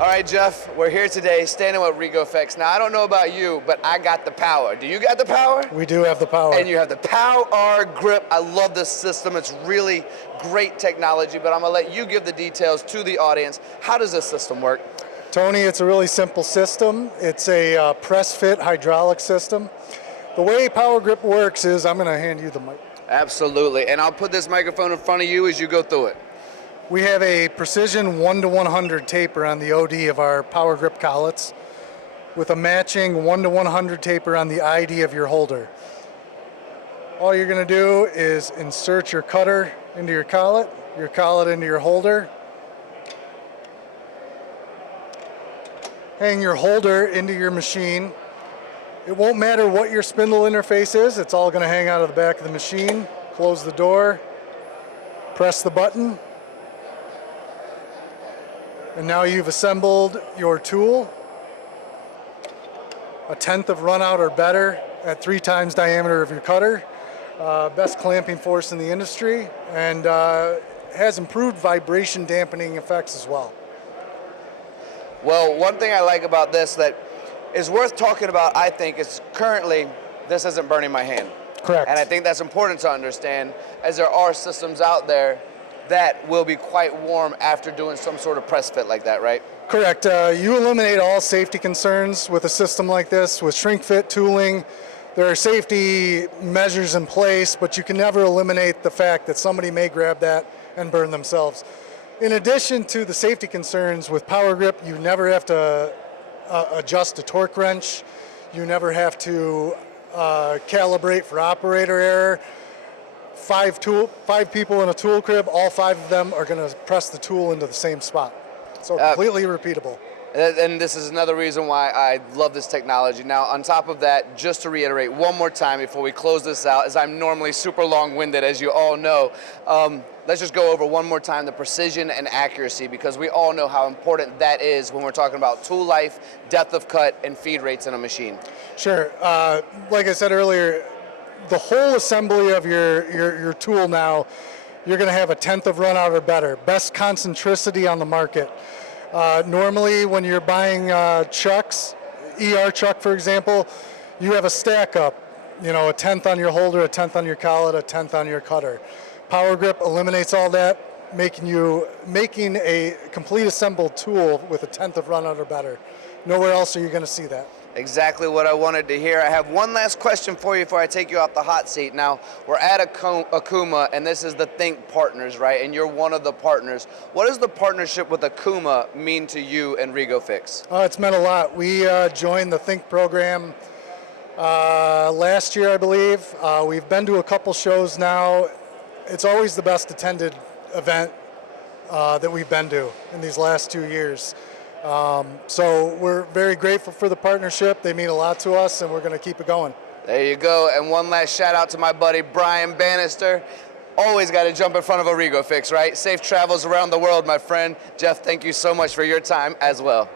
All right, Jeff, we're here today standing with REGO-FIX. Now, I don't know about you, but I got the power. Do you got the power? We do have the power. And you have the Power Grip. I love this system. It's really great technology, but I'm gonna let you give the details to the audience. How does this system work? Tony, it's a really simple system. It's a press-fit hydraulic system. The way Power Grip works is, I'm gonna hand you the mic. Absolutely, and I'll put this microphone in front of you as you go through it. We have a precision 1:100 taper on the OD of our Power Grip collets with a matching 1:100 taper on the ID of your holder. All you're going to do is insert your cutter into your collet into your holder, hang your holder into your machine. It won't matter what your spindle interface is, it's all going to hang out of the back of the machine. Close the door, press the button, and now you've assembled your tool, a 1/10 of run out or better at 3 times diameter of your cutter, best clamping force in the industry, and has improved vibration dampening effects as well. Well, one thing I like about this that is worth talking about, I think, is currently this isn't burning my hand. Correct. And I think that's important to understand, as there are systems out there that will be quite warm after doing some sort of press fit like that, right? Correct. You eliminate all safety concerns with a system like this. With shrink fit tooling, there are safety measures in place, but you can never eliminate the fact that somebody may grab that and burn themselves. In addition to the safety concerns with Power Grip, you never have to adjust a torque wrench. You never have to calibrate for operator error. 5 people in a tool crib, all 5 of them are going to press the tool into the same spot. So completely repeatable. And this is another reason why I love this technology. Now, on top of that, just to reiterate one more time before we close this out, as I'm normally super long-winded, as you all know, let's just go over one more time the precision and accuracy, because we all know how important that is when we're talking about tool life, depth of cut, and feed rates in a machine. Sure. Like I said earlier, the whole assembly of your tool now, you're going to have a 1/10 of run out or better. Best concentricity on the market. Normally when you're buying chucks, ER chuck for example, you have a stack up, you know, a 1/10 on your holder, a 1/10 on your collet, a 1/10 on your cutter. Power Grip eliminates all that, making a complete assembled tool with a 1/10 of run out or better. Nowhere else are you going to see that. Exactly what I wanted to hear. I have one last question for you before I take you off the hot seat. Now, we're at Okuma, and this is the Think Partners, right? And you're one of the partners. What does the partnership with Okuma mean to you and REGO-FIX? It's meant a lot. We joined the Think program last year, I believe. We've been to a couple shows now. It's always the best attended event that we've been to in these last 2 years. So we're very grateful for the partnership. They mean a lot to us, and we're going to keep it going. There you go. And one last shout out to my buddy Brian Bannister. Always got to jump in front of a REGO-FIX, right? Safe travels around the world, my friend. Jeff, thank you so much for your time as well.